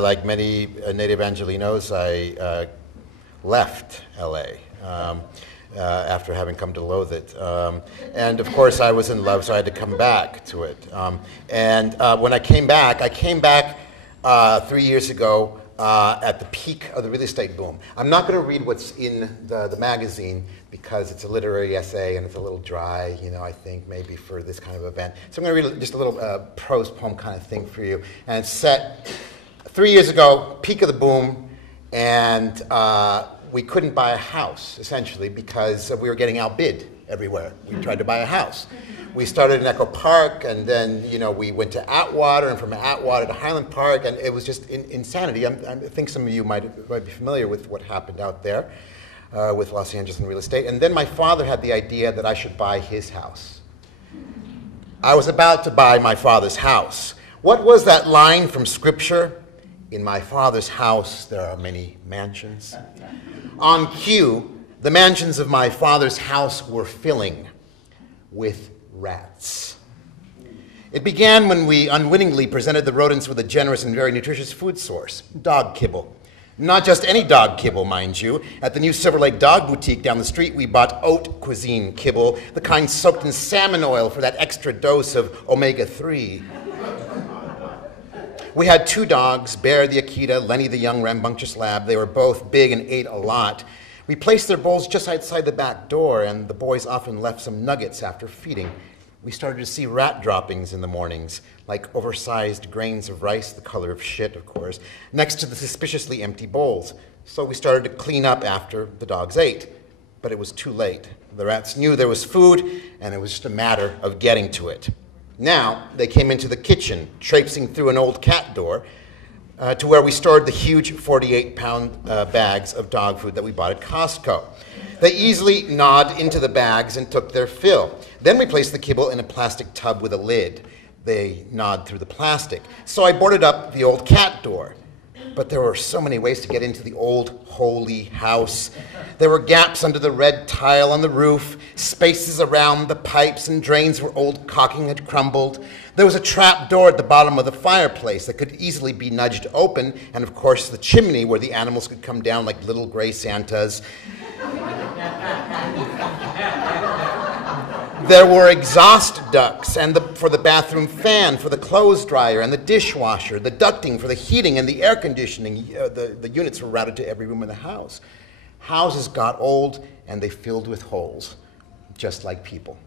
Like many native Angelenos, I left LA after having come to loathe it. And of course I was in love, so I had to come back to it. When I came back 3 years ago at the peak of the real estate boom. I'm not going to read what's in the magazine because it's a literary essay and it's a little dry, I think, maybe for this kind of event. So I'm going to read just a little prose poem kind of thing for you. And it's set 3 years ago, peak of the boom, and we couldn't buy a house, essentially, because we were getting outbid everywhere. We tried to buy a house. We started in Echo Park, and then we went to Atwater, and from Atwater to Highland Park, and it was just insanity. I think some of you might be familiar with what happened out there with Los Angeles and real estate. And then my father had the idea that I should buy his house. I was about to buy my father's house. What was that line from Scripture? In my father's house there are many mansions. On cue, the mansions of my father's house were filling with rats. It began when we unwittingly presented the rodents with a generous and very nutritious food source, dog kibble. Not just any dog kibble, mind you. At the new Silver Lake Dog Boutique down the street, we bought haute cuisine kibble, the kind soaked in salmon oil for that extra dose of omega-3. We had 2 dogs, Bear the Akita, Lenny the young rambunctious lab. They were both big and ate a lot. We placed their bowls just outside the back door, and the boys often left some nuggets after feeding. We started to see rat droppings in the mornings, like oversized grains of rice, the color of shit, of course, next to the suspiciously empty bowls. So we started to clean up after the dogs ate. But it was too late. The rats knew there was food, and it was just a matter of getting to it. Now, they came into the kitchen, traipsing through an old cat door to where we stored the huge 48-pound bags of dog food that we bought at Costco. They easily gnawed into the bags and took their fill. Then we placed the kibble in a plastic tub with a lid. They gnawed through the plastic. So I boarded up the old cat door. But there were so many ways to get into the old, holy house. There were gaps under the red tile on the roof, spaces around the pipes and drains where old caulking had crumbled. There was a trap door at the bottom of the fireplace that could easily be nudged open, and of course the chimney where the animals could come down like little gray Santas. There were exhaust ducts for the bathroom fan, for the clothes dryer and the dishwasher, the ducting for the heating and the air conditioning. The units were routed to every room in the house. Houses got old and they filled with holes, just like people.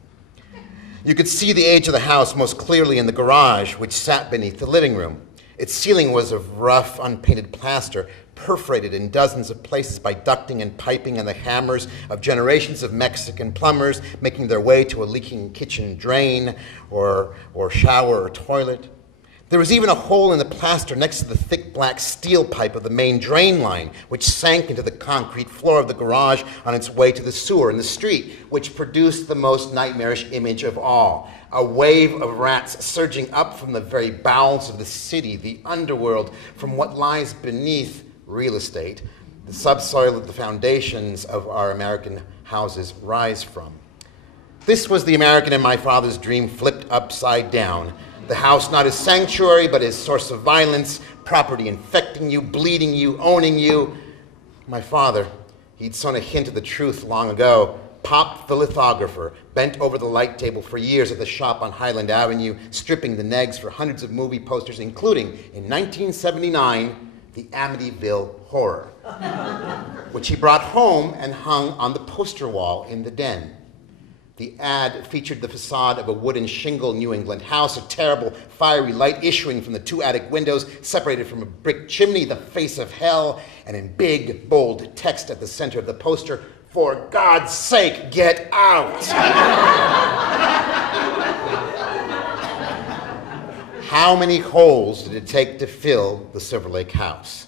You could see the age of the house most clearly in the garage, which sat beneath the living room. Its ceiling was of rough, unpainted plaster, perforated in dozens of places by ducting and piping and the hammers of generations of Mexican plumbers making their way to a leaking kitchen drain or shower or toilet. There was even a hole in the plaster next to the thick black steel pipe of the main drain line, which sank into the concrete floor of the garage on its way to the sewer in the street, which produced the most nightmarish image of all. A wave of rats surging up from the very bowels of the city, the underworld, from what lies beneath real estate, the subsoil that the foundations of our American houses rise from. This was the American in my father's dream flipped upside down. The house not his sanctuary, but his source of violence, property infecting you, bleeding you, owning you. My father, he'd sown a hint of the truth long ago. Pop the lithographer, bent over the light table for years at the shop on Highland Avenue, stripping the negs for hundreds of movie posters, including, in 1979, the Amityville Horror, which he brought home and hung on the poster wall in the den. The ad featured the facade of a wooden shingle New England house, a terrible fiery light issuing from the 2 attic windows, separated from a brick chimney, the face of hell, and in big, bold text at the center of the poster, "For God's sake, get out!" How many holes did it take to fill the Silver Lake house?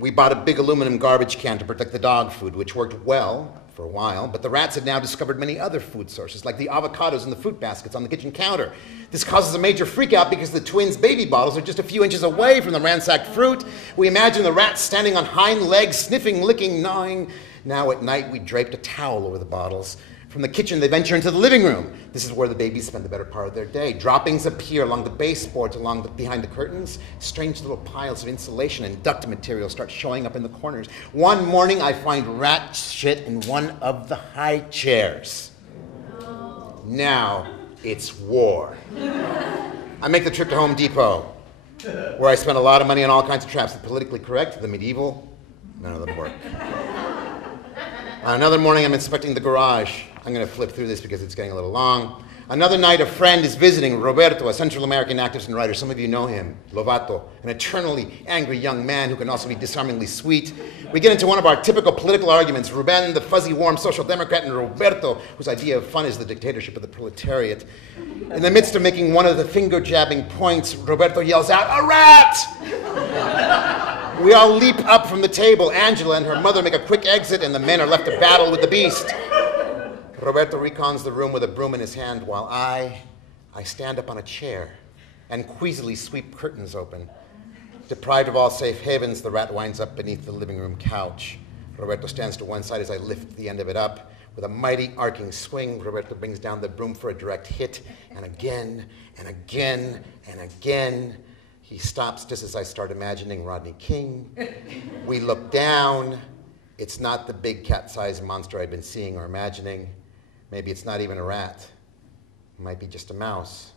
We bought a big aluminum garbage can to protect the dog food, which worked well for a while, but the rats had now discovered many other food sources, like the avocados in the fruit baskets on the kitchen counter. This causes a major freakout because the twins' baby bottles are just a few inches away from the ransacked fruit. We imagine the rats standing on hind legs, sniffing, licking, gnawing. Now at night we draped a towel over the bottles. From the kitchen, they venture into the living room. This is where the babies spend the better part of their day. Droppings appear along the baseboards, behind the curtains. Strange little piles of insulation and duct material start showing up in the corners. One morning, I find rat shit in one of the high chairs. Now, it's war. I make the trip to Home Depot, where I spend a lot of money on all kinds of traps. The politically correct, the medieval, none of them work. Another morning, I'm inspecting the garage. I'm going to flip through this because it's getting a little long. Another night, a friend is visiting, Roberto, a Central American activist and writer. Some of you know him, Lovato, an eternally angry young man who can also be disarmingly sweet. We get into one of our typical political arguments, Ruben, the fuzzy, warm social democrat, and Roberto, whose idea of fun is the dictatorship of the proletariat. In the midst of making one of the finger-jabbing points, Roberto yells out, "A rat!" We all leap up from the table. Angela and her mother make a quick exit, and the men are left to battle with the beast. Roberto recons the room with a broom in his hand, while I stand up on a chair and queasily sweep curtains open. Deprived of all safe havens, the rat winds up beneath the living room couch. Roberto stands to one side as I lift the end of it up. With a mighty arcing swing, Roberto brings down the broom for a direct hit, and again, and again, and again. He stops just as I start imagining Rodney King. We look down. It's not the big cat-sized monster I'd been seeing or imagining. Maybe it's not even a rat. It might be just a mouse.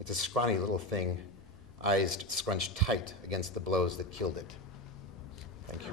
It's a scrawny little thing, eyes scrunched tight against the blows that killed it. Thank you.